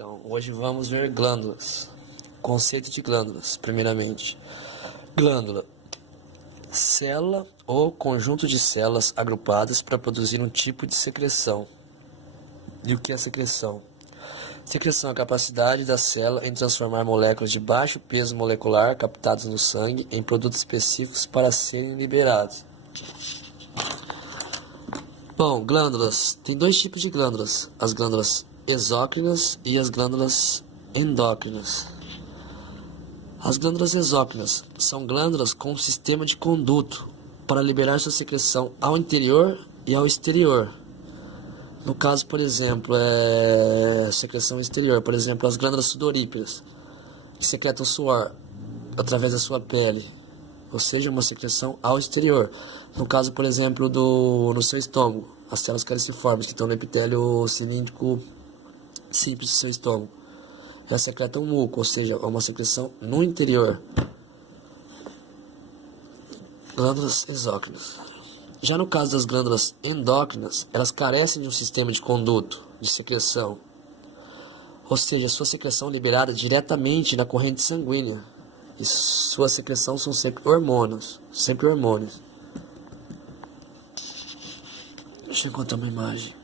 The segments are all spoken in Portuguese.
Então, hoje vamos ver glândulas. Conceito de glândulas, primeiramente. Glândula, célula ou conjunto de células agrupadas para produzir um tipo de secreção. E o que é secreção? Secreção é a capacidade da célula em transformar moléculas de baixo peso molecular captadas no sangue em produtos específicos para serem liberados. Bom, glândulas. Tem dois tipos de glândulas. As glândulas exócrinas e as glândulas endócrinas. As glândulas exócrinas são glândulas com um sistema de conduto para liberar sua secreção ao interior e ao exterior. No caso, por exemplo, secreção exterior. Por exemplo, as glândulas sudoríparas secretam suor através da sua pele, ou seja, uma secreção ao exterior. No caso, por exemplo, no seu estômago, as células caliciformes que estão no epitélio cilíndrico simples do seu estômago, elas secretam muco, ou seja, é uma secreção no interior. Glândulas exócrinas. Já no caso das glândulas endócrinas, elas carecem de um sistema de conduto, de secreção, ou seja, sua secreção é liberada diretamente na corrente sanguínea. E sua secreção são sempre hormônios. Deixa eu encontrar uma imagem.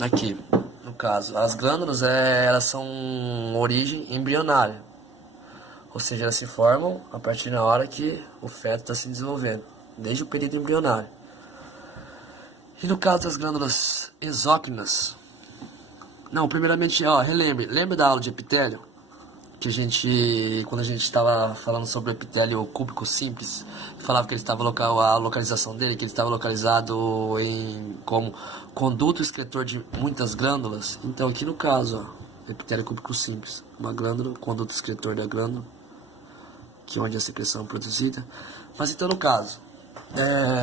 Aqui, no caso, as glândulas elas são origem embrionária. Ou seja, elas se formam a partir da hora que o feto está se desenvolvendo, desde o período embrionário. E no caso das glândulas exócrinas, primeiramente, lembra da aula de epitélio? Que quando a gente estava falando sobre o epitélio cúbico simples, falava que ele estava a localização dele, que ele estava localizado como conduto excretor de muitas glândulas. Então aqui no caso, epitélio cúbico simples, uma glândula, conduto excretor da glândula, que é onde a secreção é produzida. Mas então no caso,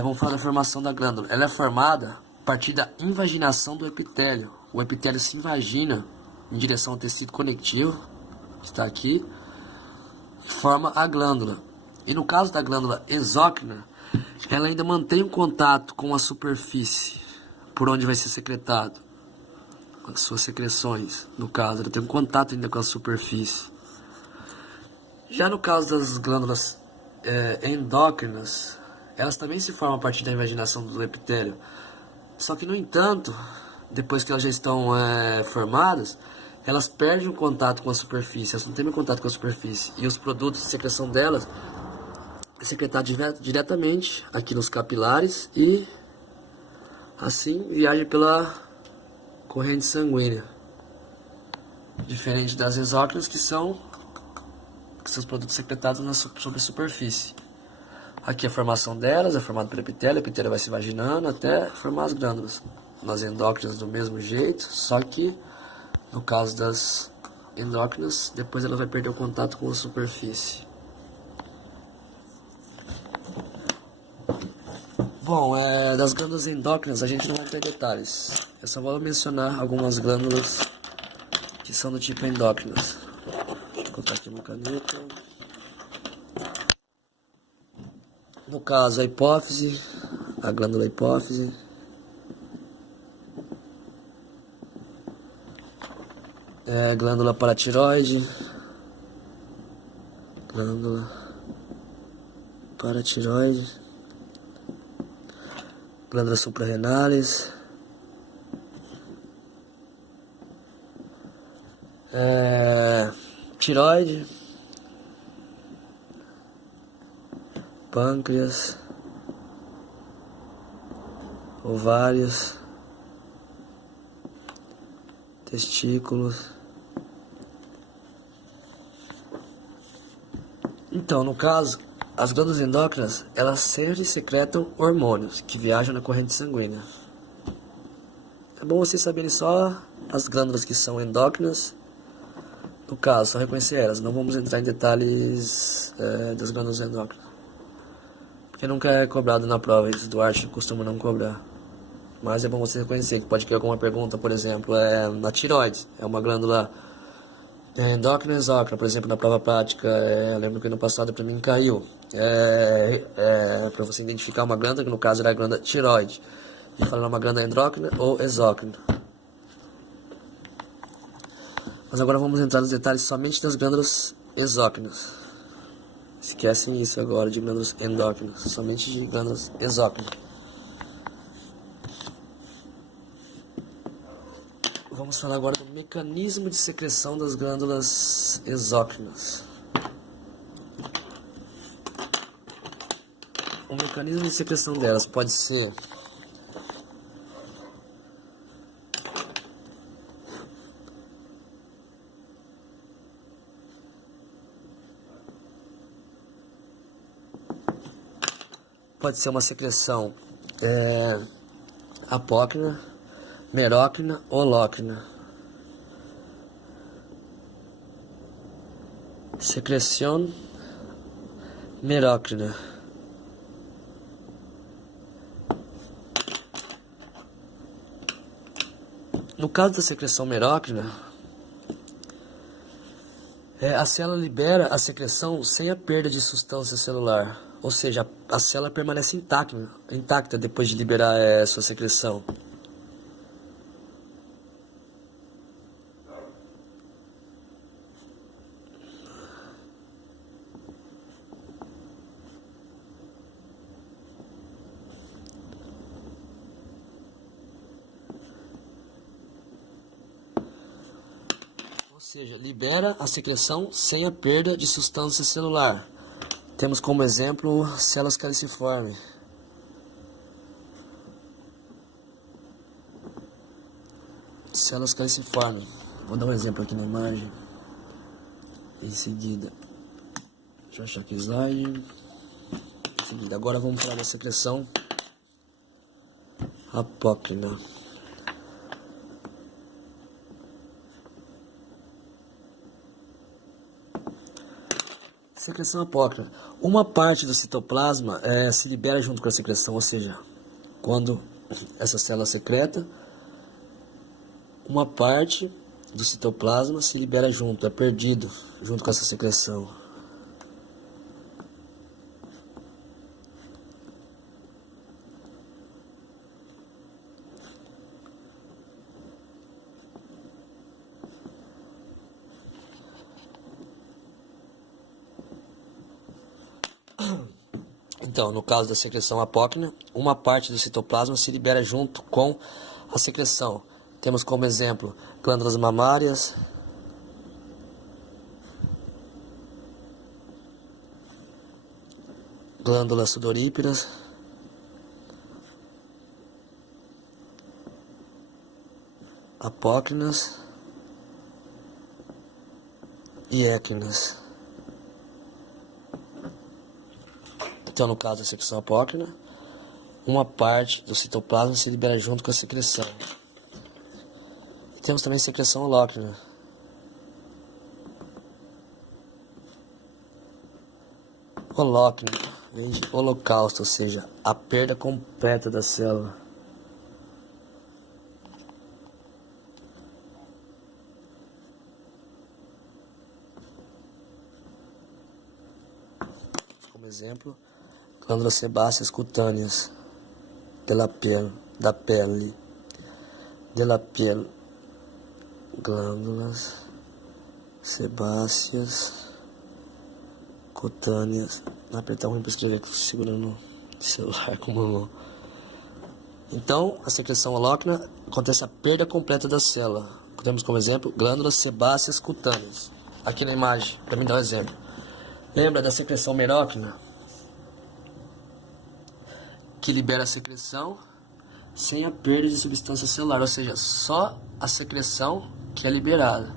vamos falar da formação da glândula. Ela é formada a partir da invaginação do epitélio. O epitélio se invagina em direção ao tecido conectivo, que está aqui, e forma a glândula. E no caso da glândula exócrina, ela ainda mantém um contato com a superfície, por onde vai ser secretado as suas secreções. No caso, ela tem um contato ainda com a superfície. Já no caso das glândulas endócrinas, elas também se formam a partir da invaginação do epitélio. Só que, no entanto, depois que elas já estão formadas, elas perdem o contato com a superfície, elas não têm mais contato com a superfície. E os produtos de secreção delas é secretado diretamente aqui nos capilares e assim viaja pela corrente sanguínea. Diferente das exócrinas, que são seus produtos secretados sobre a superfície. Aqui a formação delas é formada pelo epitélio, o epitélio vai se vaginando até formar as glândulas. Nas endócrinas do mesmo jeito, só que no caso das endócrinas, depois ela vai perder o contato com a superfície. Bom, das glândulas endócrinas a gente não vai ter detalhes. Eu só vou mencionar algumas glândulas que são do tipo endócrinas. Deixa eu colocar aqui uma caneta. No caso, a hipófise, a glândula hipófise. Glândula paratiroide, glândulas suprarrenais, tiroide, pâncreas, ovários, testículos. Então, no caso, as glândulas endócrinas, elas sempre secretam hormônios que viajam na corrente sanguínea. É bom vocês saberem só as glândulas que são endócrinas. No caso, só reconhecer elas. Não vamos entrar em detalhes das glândulas endócrinas, porque nunca é cobrado na prova. Isso do arte costuma não cobrar. Mas é bom você reconhecer que pode ter alguma pergunta, por exemplo, na tireoide. É uma glândula endócrina e exócrina, por exemplo, na prova prática. Eu lembro que no passado para mim caiu. Para você identificar uma glândula, que no caso era a glândula tireoide. E falar uma glândula endócrina ou exócrina. Mas agora vamos entrar nos detalhes somente das glândulas exócrinas. Esquecem isso agora de glândulas endócrinas, somente de glândulas exócrinas. Vamos falar agora do mecanismo de secreção das glândulas exócrinas. O mecanismo de secreção delas pode ser uma secreção apócrina, merócrina ou holócrina. Secreção merócrina. No caso da secreção merócrina, a célula libera a secreção sem a perda de substância celular, ou seja, a célula permanece intacta depois de liberar sua secreção. Ou seja, libera a secreção sem a perda de substância celular. Temos como exemplo células caliciformes. Células caliciformes. Vou dar um exemplo aqui na imagem. Em seguida, deixa eu achar aqui o slide. Em seguida, agora vamos falar da secreção apócrina. Secreção apócrina. Uma parte do citoplasma se libera junto com a secreção, ou seja, quando essa célula secreta, uma parte do citoplasma se libera junto, é perdido junto com essa secreção. Então, no caso da secreção apócrina, uma parte do citoplasma se libera junto com a secreção. Temos como exemplo glândulas mamárias, glândulas sudoríparas, apócrinas e équinas. Então, no caso da secreção apócrina, uma parte do citoplasma se libera junto com a secreção. E temos também secreção holócrina. Holócrina vem de holocausto, ou seja, a perda completa da célula. Como exemplo, glândulas sebáceas cutâneas da pele, glândulas sebáceas cutâneas. Não apertar ruim para escrever segurando no celular com a mão. Então, a secreção holócrina acontece a perda completa da célula. Temos como exemplo glândulas sebáceas cutâneas. Aqui na imagem, para me dar um exemplo. Lembra da secreção merócrina? Que libera a secreção sem a perda de substância celular, ou seja, só a secreção que é liberada.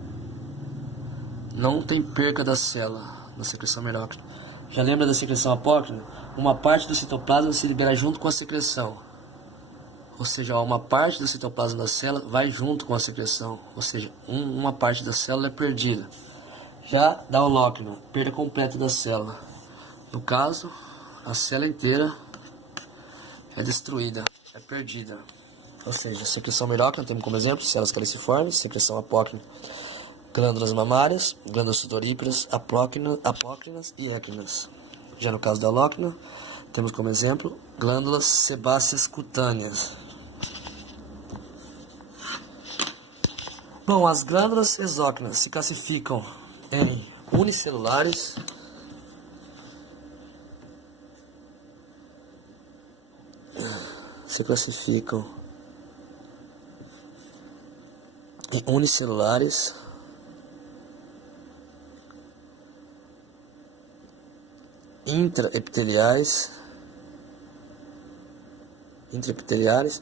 Não tem perca da célula na secreção merócrina. Já lembra da secreção apócrina? Uma parte do citoplasma se libera junto com a secreção. Ou seja, uma parte do citoplasma da célula vai junto com a secreção. Ou seja, uma parte da célula é perdida. Já da holócrina, perda completa da célula. No caso, a célula inteira é destruída, é perdida. Ou seja, secreção merócrina, temos como exemplo células caliciformes, secreção apócrina, glândulas mamárias, glândulas sudoríparas, apócrinas e équinas. Já no caso da holócrina, temos como exemplo glândulas sebáceas cutâneas. Bom, as glândulas exócrinas se classificam em unicelulares, intraepiteliais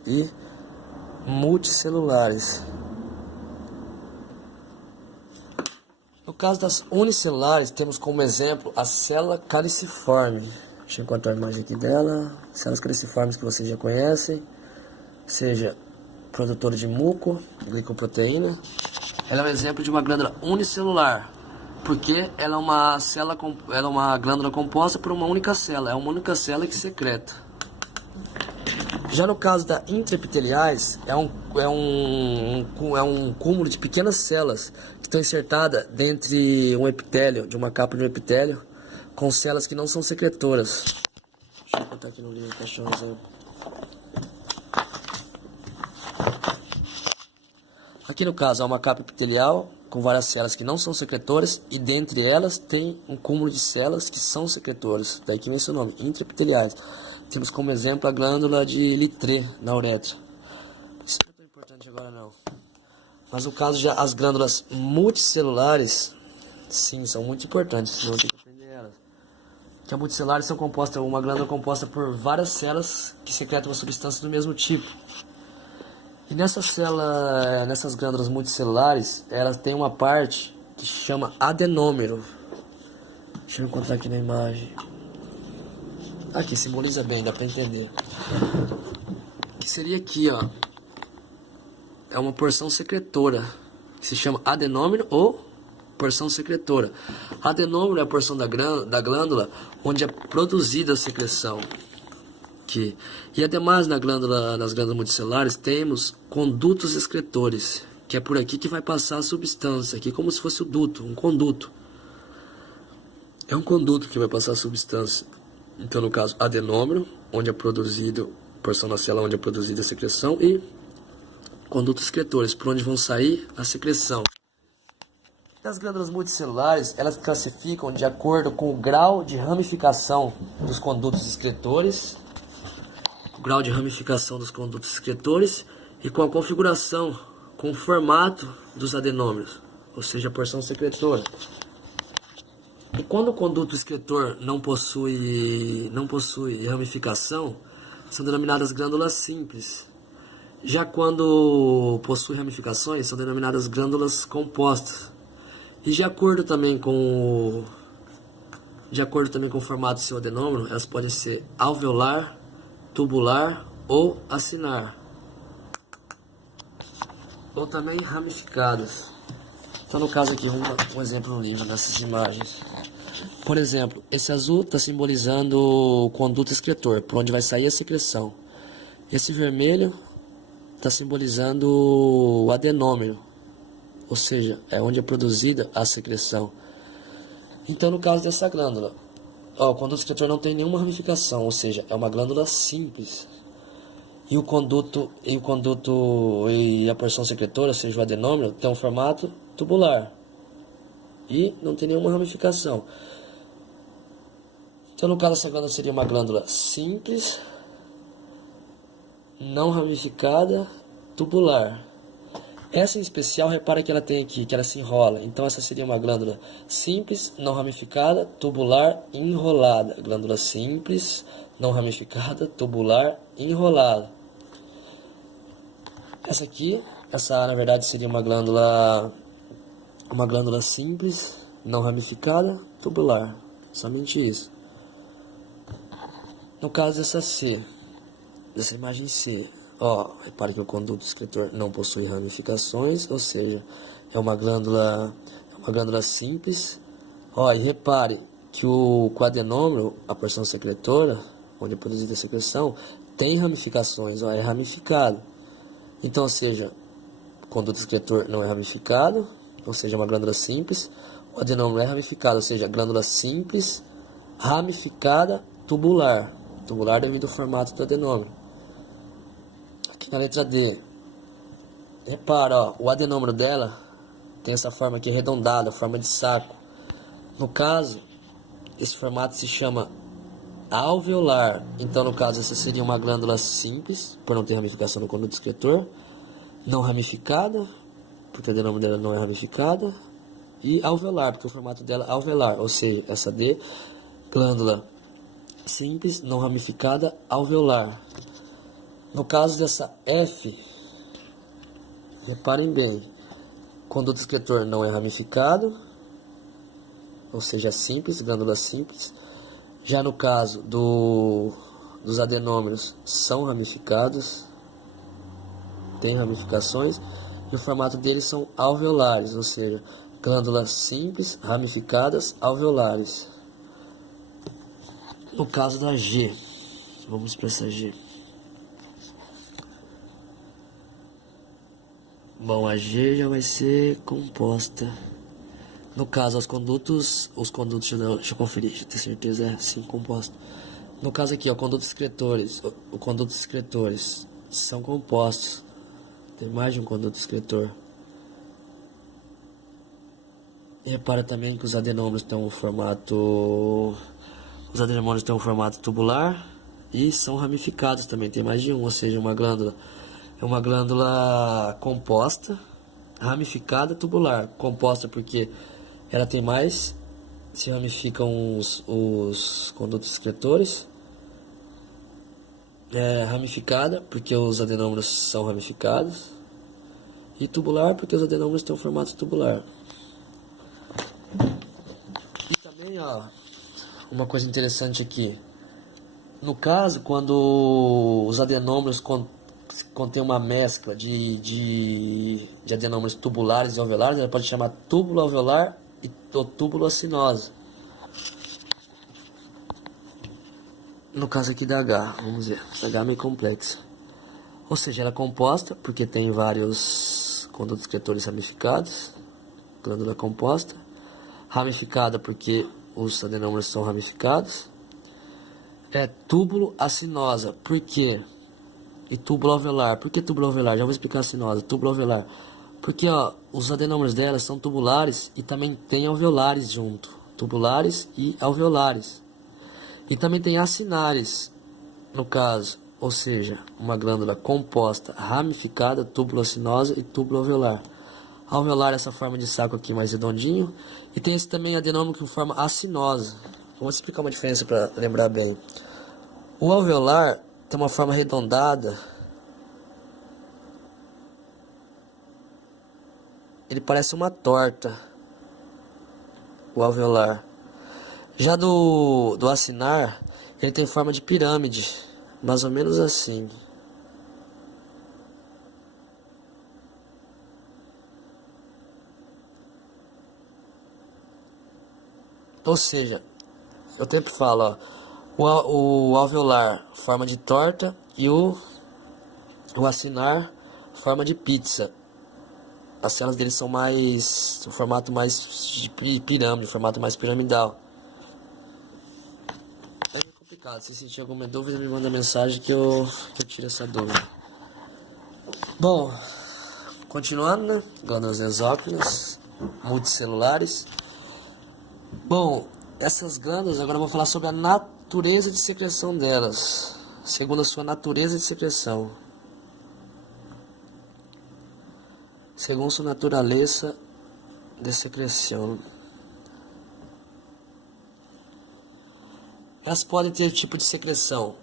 e multicelulares. No caso das unicelulares, temos como exemplo a célula caliciforme. Deixa eu encontrar a imagem aqui dela. Células caliciformes que vocês já conhecem, seja produtora de muco, glicoproteína. Ela é um exemplo de uma glândula unicelular, porque ela é uma glândula composta por uma única célula. É uma única célula que secreta. Já no caso da intraepiteliais, é um cúmulo de pequenas células que estão insertadas dentro de um epitélio, de uma capa de um epitélio, com células que não são secretoras. Deixa eu botar aqui no livro para achar um exemplo. Aqui no caso há uma capa epitelial com várias células que não são secretoras, e dentre elas tem um cúmulo de células que são secretoras, daí que vem seu nome, intraepiteliais. Temos como exemplo a glândula de Littré na uretra. Isso não é tão importante agora não. Mas no caso já as glândulas multicelulares, sim, são muito importantes, senão tem que aprender elas. Que as multicelulares são compostas, uma glândula composta por várias células que secretam uma substância do mesmo tipo. E nessas glândulas multicelulares, elas têm uma parte que se chama adenômero. Deixa eu encontrar aqui na imagem. Aqui simboliza bem, dá para entender. Que seria aqui, ó. É uma porção secretora, que se chama adenômero ou porção secretora. Adenômero é a porção da glândula onde é produzida a secreção. E ademais nas glândulas multicelulares temos condutos excretores, que é por aqui que vai passar a substância, aqui como se fosse o duto, um conduto. É um conduto que vai passar a substância. Então, no caso, adenômero, onde é produzido, porção da célula onde é produzida a secreção, e condutos excretores, por onde vão sair a secreção. As glândulas multicelulares, elas classificam de acordo com o grau de ramificação dos condutos excretores, e com a configuração, com o formato dos adenômeros, ou seja, a porção secretora. E quando o conduto excretor não possui ramificação, são denominadas glândulas simples. Já quando possui ramificações, são denominadas glândulas compostas. E de acordo também com o formato do seu adenômero, elas podem ser alveolar, tubular ou acinar, ou também ramificadas. Então, no caso aqui, um exemplo no livro, nessas imagens. Por exemplo, esse azul está simbolizando o conduto excretor, por onde vai sair a secreção. Esse vermelho está simbolizando o adenômero, ou seja, é onde é produzida a secreção. Então, no caso dessa glândula, o conduto excretor não tem nenhuma ramificação, ou seja, é uma glândula simples. E a porção secretora, ou seja, o adenômero, tem um formato tubular e não tem nenhuma ramificação. Então, no caso, essa glândula seria uma glândula simples, não ramificada, tubular. Essa em especial, repara que ela tem aqui, que ela se enrola. Então, essa seria uma glândula simples, não ramificada, tubular, enrolada. Glândula simples, não ramificada, tubular, enrolada. Essa na verdade seria uma glândula simples, não ramificada, tubular. Somente isso. No caso dessa imagem C, repare que o conduto excretor não possui ramificações, ou seja, é uma glândula simples. E repare que o adenômero, a porção secretora, onde é produzida a secreção, tem ramificações, é ramificado. Então, ou seja, o conduto excretor não é ramificado, ou seja, é uma glândula simples. O adenômero é ramificado, ou seja, glândula simples, ramificada, tubular. Tubular devido ao formato do adenômero. Aqui na letra D, Repara, ó, o adenômero dela tem essa forma aqui arredondada, forma de saco. No caso, esse formato se chama alveolar. Então, no caso, essa seria uma glândula simples, por não ter ramificação no conduto excretor, não ramificada, porque o adenômero dela não é ramificada, e alveolar, porque o formato dela é alveolar, ou seja, essa D, glândula simples, não ramificada, alveolar. No caso dessa F, reparem bem, conduto excretor não é ramificado, ou seja, é simples, glândula simples. Já no caso dos adenômeros, são ramificados, tem ramificações, e o formato deles são alveolares, ou seja, glândulas simples, ramificadas, alveolares. No caso da G, vamos para essa G. Bom, a G já vai ser composta. No caso, os condutos, deixa eu conferir, deixa eu ter certeza, é sim, composto. No caso aqui, ó, condutos excretores, os condutos excretores são compostos. Tem mais de um conduto excretor. E repara também que os adenômeros têm um formato tubular e são ramificados também, tem mais de um, ou seja, uma glândula é uma glândula composta, ramificada, tubular. Composta porque ela tem mais, se ramificam os condutos excretores. Ramificada porque os adenômeros são ramificados. E tubular porque os adenômeros têm um formato tubular. E também, ó, uma coisa interessante aqui. No caso, quando os adenômeros contém uma mescla de adenômeros tubulares e alveolares, ela pode chamar túbulo alveolar ou túbulo acinosa. No caso aqui da H, vamos ver, essa H é meio complexa. Ou seja, ela é composta porque tem vários condutos excretores ramificados, glândula composta. Ramificada porque os adenômeros são ramificados. É túbulo acinosa, por quê? E túbulo alveolar. Por que túbulo alveolar? Já vou explicar a sinose. Túbulo alveolar. Porque ó, os adenômeros dela são tubulares e também tem alveolares junto. Tubulares e alveolares. E também tem acinares, no caso. Ou seja, uma glândula composta, ramificada, túbulo acinosa e túbulo alveolar. Alveolar é essa forma de saco aqui mais redondinho. E tem esse também adenômero com forma acinosa. Vou explicar uma diferença para lembrar bem. O alveolar tem uma forma arredondada. Ele parece uma torta, o alveolar. Já do acinar, ele tem forma de pirâmide, mais ou menos assim. Ou seja, eu sempre falo, ó, o alveolar, forma de torta, e o acinar, forma de pizza. As células deles são mais, um formato mais de pirâmide, formato mais piramidal. É meio complicado, se sentir alguma dúvida, me manda mensagem que eu tiro essa dúvida. Bom, continuando, né? Glândulas exócrinas, multicelulares. Bom, essas glândulas, agora eu vou falar sobre a natureza de secreção delas, segundo a sua natureza de secreção. Segundo sua natureza de secreção. Elas podem ter tipo de secreção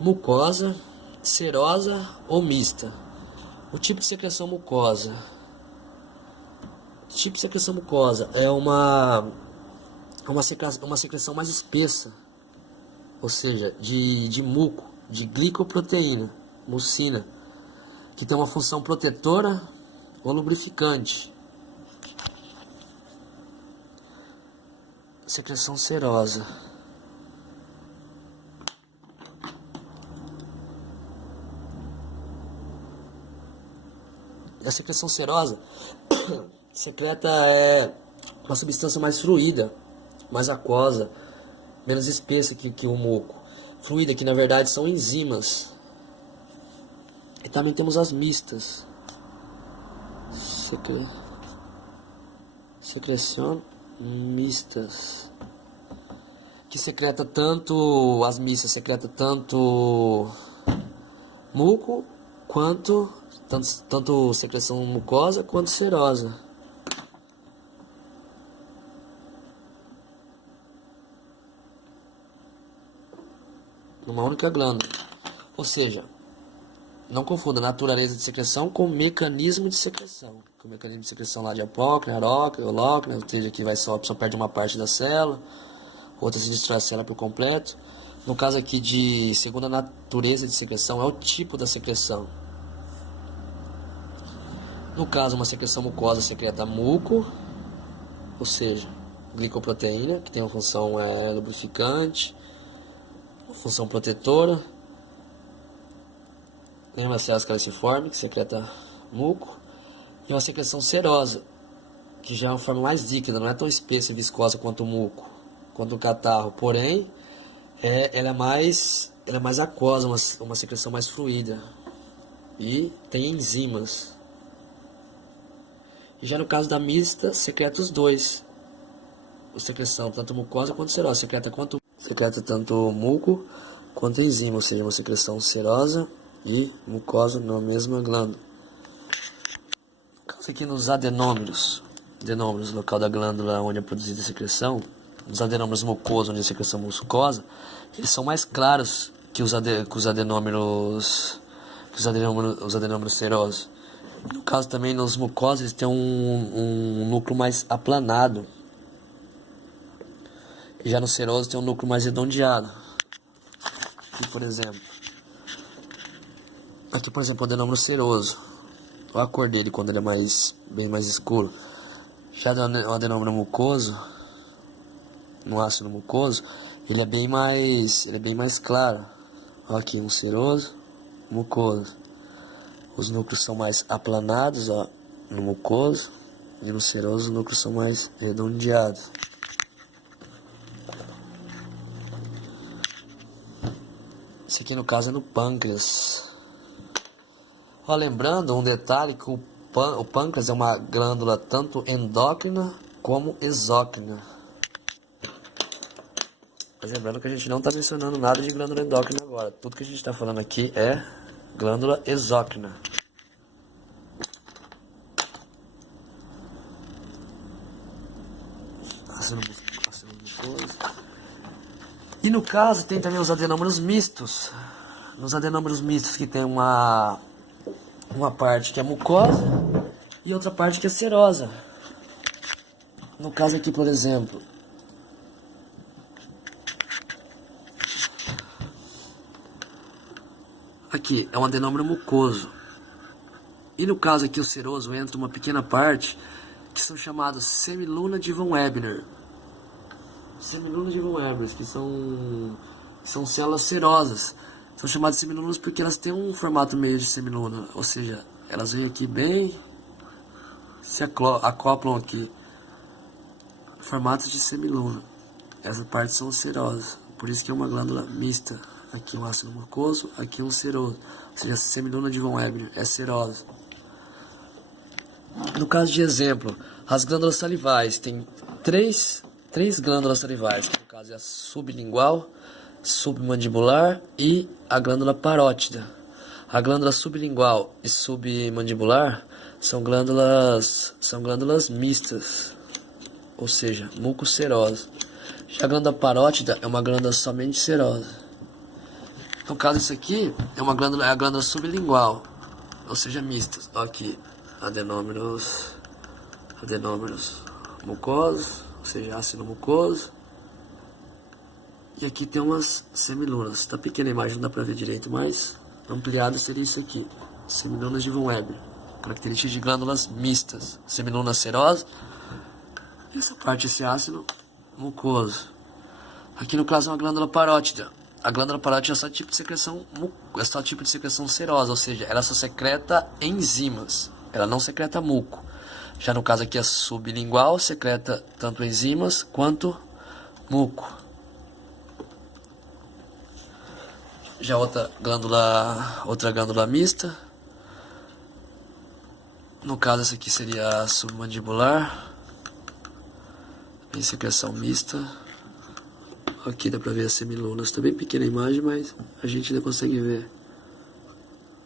mucosa, serosa ou mista. O tipo de secreção mucosa. O tipo de secreção mucosa é uma secreção mais espessa, ou seja, de muco, de glicoproteína, mucina, que tem uma função protetora ou lubrificante. Secreção serosa. A secreção serosa secreta uma substância mais fluida, mais aquosa, menos espessa que o muco. Fluida, que na verdade são enzimas. E também temos as mistas. secreção mistas. Que secreta tanto, as mistas secreta tanto muco quanto tanto secreção mucosa quanto serosa. Numa única glândula. Ou seja, não confunda natureza de secreção com mecanismo de secreção. O mecanismo de secreção lá de apócrine, arócrine, holócrine, ou seja, que vai só perde uma parte da célula, outra se destrói a célula por completo. No caso aqui de segunda natureza de secreção, é o tipo da secreção. No caso, uma secreção mucosa secreta muco, ou seja, glicoproteína, que tem uma função lubrificante, uma função protetora. Lembra as células caliciformes, que secreta muco. E uma secreção serosa, que já é uma forma mais líquida, não é tão espessa e viscosa quanto o muco, quanto o catarro. Porém, ela é mais aquosa, uma secreção mais fluida. E tem enzimas. E já no caso da mista, secreta os dois. A secreção tanto mucosa quanto serosa. Secreta tanto muco quanto enzima, ou seja, uma secreção serosa e mucosa na mesma glândula. No caso aqui nos adenômeros, local da glândula onde é produzida a secreção, nos adenômeros mucosos, onde a secreção mucosa, eles são mais claros que os adenômeros serosos. No caso também nos mucosos eles têm um núcleo mais aplanado. E já no seroso tem um núcleo mais redondeado. Aqui por exemplo o adenômero seroso. Olha a cor dele quando ele é bem mais escuro. Já o adenômero mucoso, no ácido mucoso, ele é bem mais claro. Olha aqui um seroso, mucoso. Os núcleos são mais aplanados, ó, no mucoso, e no seroso os núcleos são mais redondeados. Isso aqui no caso é no pâncreas. Ó, lembrando um detalhe que o pâncreas é uma glândula tanto endócrina como exócrina. Mas lembrando que a gente não está mencionando nada de glândula endócrina agora. Tudo que a gente está falando aqui é glândula exócrina. E no caso tem também os adenômeros mistos. Nos adenômeros mistos que tem uma parte que é mucosa e outra parte que é serosa. No caso aqui, por exemplo, aqui é um adenômero mucoso. E no caso aqui o seroso entra uma pequena parte que são chamados semiluna de von Ebner. Semiluna de von Ebner, que são células serosas. São chamadas semilunas porque elas têm um formato meio de semiluna, ou seja, elas vêm aqui bem, se acoplam aqui, formatos de semiluna. Essas partes são serosas, por isso que é uma glândula mista. Aqui um ácido mucoso, aqui um seroso, ou seja, a semiluna de von Ebner é serosa. No caso de exemplo, as glândulas salivais, tem três glândulas salivais, que no caso é a sublingual, submandibular e a glândula parótida. A glândula sublingual e submandibular são glândulas mistas, ou seja, mucocerosa. Já a glândula parótida é uma glândula somente serosa. No caso isso aqui é a glândula sublingual, ou seja, mistas. Olha aqui, adenômeros mucosos, ou seja, ácido mucoso. E aqui tem umas semilunas. Está pequena a imagem, não dá para ver direito, mas ampliado seria isso aqui. Semilunas de von Ebner. Características de glândulas mistas. Semiluna serosa. E essa parte, esse ácido mucoso. Aqui no caso é uma glândula parótida. A glândula parótida é só tipo de secreção serosa, ou seja, ela só secreta enzimas. Ela não secreta muco. Já no caso aqui a sublingual secreta tanto enzimas quanto muco. Já outra glândula mista No caso, essa aqui seria a submandibular, em secreção mista. Aqui dá pra ver as semilunas, tá bem pequena a imagem, mas a gente ainda consegue ver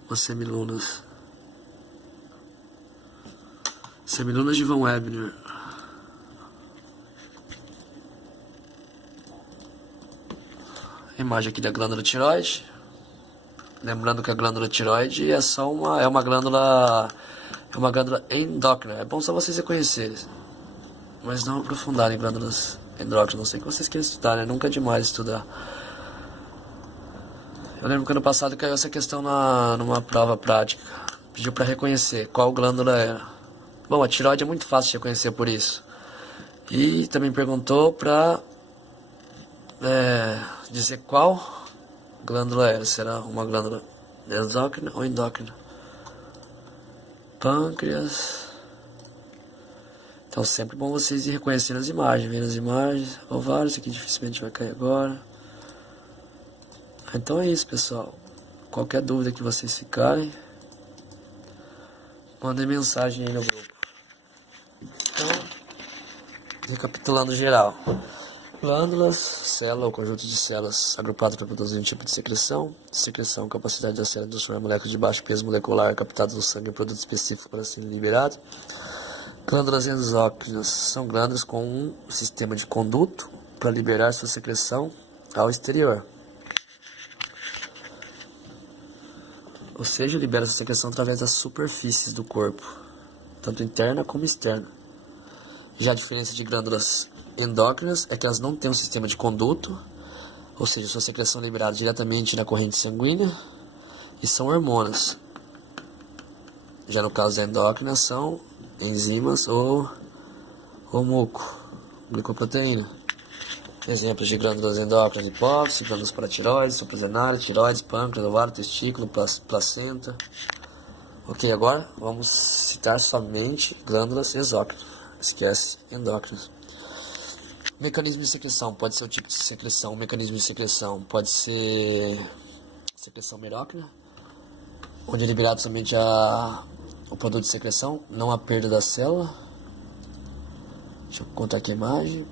umas semilunas. Semilunas de Van Webner. Imagem aqui da glândula tireoide. Lembrando que a glândula tireoide é só uma glândula endócrina. É bom só vocês reconhecerem, mas não aprofundar em glândulas endócrinas. Não sei que vocês querem estudar, né? Nunca é demais estudar. Eu lembro que ano passado caiu essa questão numa prova prática. Pediu para reconhecer qual glândula era. Bom, a tireoide é muito fácil de reconhecer por isso. E também perguntou para dizer qual glândula era. Será uma glândula exócrina ou endócrina? Pâncreas. Então sempre bom vocês ir reconhecendo as imagens, vendo as imagens. Ovário, isso aqui dificilmente vai cair agora. Então é isso, pessoal. Qualquer dúvida que vocês ficarem, mandem mensagem aí no grupo. Então, recapitulando geral. Glândulas, célula ou conjunto de células agrupadas para produzir um tipo de secreção. Secreção, capacidade da célula de transformar moléculas de baixo peso molecular captadas no sangue em produto específico para serem liberados. Glândulas endócrinas são glândulas com um sistema de conduto para liberar sua secreção ao exterior. Ou seja, libera sua secreção através das superfícies do corpo, tanto interna como externa. Já a diferença de glândulas endócrinas é que elas não têm um sistema de conduto, ou seja, sua secreção é liberada diretamente na corrente sanguínea, e são hormônios. Já no caso da endócrina são enzimas ou muco, glicoproteína. Exemplos de glândulas endócrinas: hipófise, glândulas paratireoides, suprazenárias, tireoides, pâncreas, ovário, testículo, placenta. Ok, agora vamos citar somente glândulas exócrinas. Esquece endócrinas. Mecanismo de secreção pode ser o tipo de secreção. O mecanismo de secreção pode ser secreção merócrina, onde é liberado somente o produto de secreção, não a perda da célula. Deixa eu contar aqui a imagem.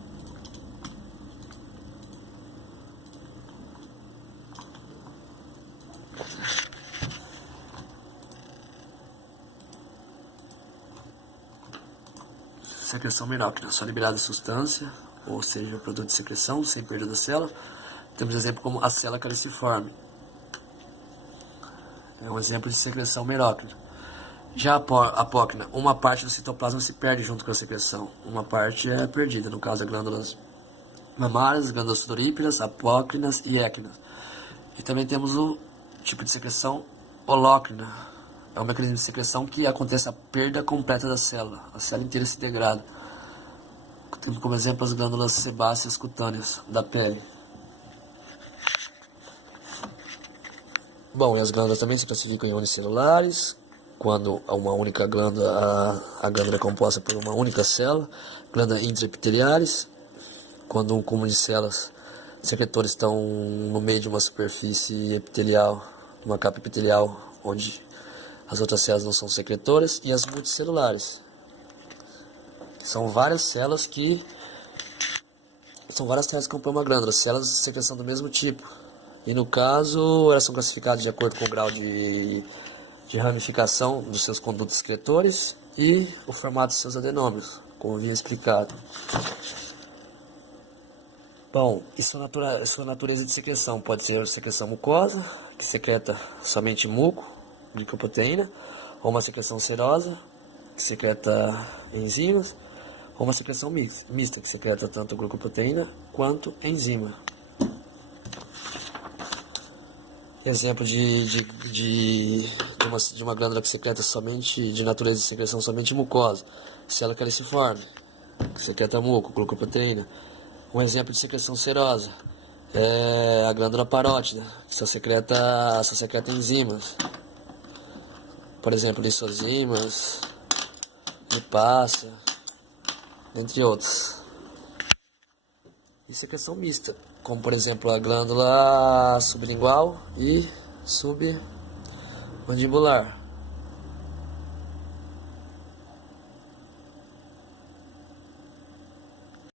Secreção merócrina, só liberada a substância, ou seja, o produto de secreção, sem perda da célula. Temos exemplo como a célula caliciforme. É um exemplo de secreção merócrina. Já a apócrina, uma parte do citoplasma se perde junto com a secreção. Uma parte é perdida, no caso, as glândulas mamárias, glândulas sudoríparas, apócrinas e équinas. E também temos o tipo de secreção holócrina. É um mecanismo de secreção que acontece a perda completa da célula. A célula inteira se degrada. Temos como exemplo as glândulas sebáceas cutâneas da pele. Bom, e as glândulas também se classificam em unicelulares, quando uma única glândula, a glândula é composta por uma única célula. Glândulas intraepiteliares, quando um cúmulo de células secretores estão no meio de uma superfície epitelial, uma capa epitelial, onde as outras células não são secretoras. E as multicelulares, são várias células que compõem uma glândula, células de secreção do mesmo tipo. E no caso, elas são classificadas de acordo com o grau de ramificação dos seus condutos secretores e o formato dos seus adenômeros, como vinha explicado. Bom, e sua natureza de secreção pode ser secreção mucosa, que secreta somente muco, glicoproteína, ou uma secreção serosa, que secreta enzimas, ou uma secreção mista, que secreta tanto glicoproteína quanto enzima. Exemplo de uma glândula que secreta somente, de natureza de secreção somente mucosa, célula caliciforme, que secreta muco, glucoproteína. Um exemplo de secreção serosa é a glândula parótida, que só secreta enzimas. Por exemplo, lisozimas, lipácea, entre outros. E secreção mista, como por exemplo a glândula sublingual e submandibular.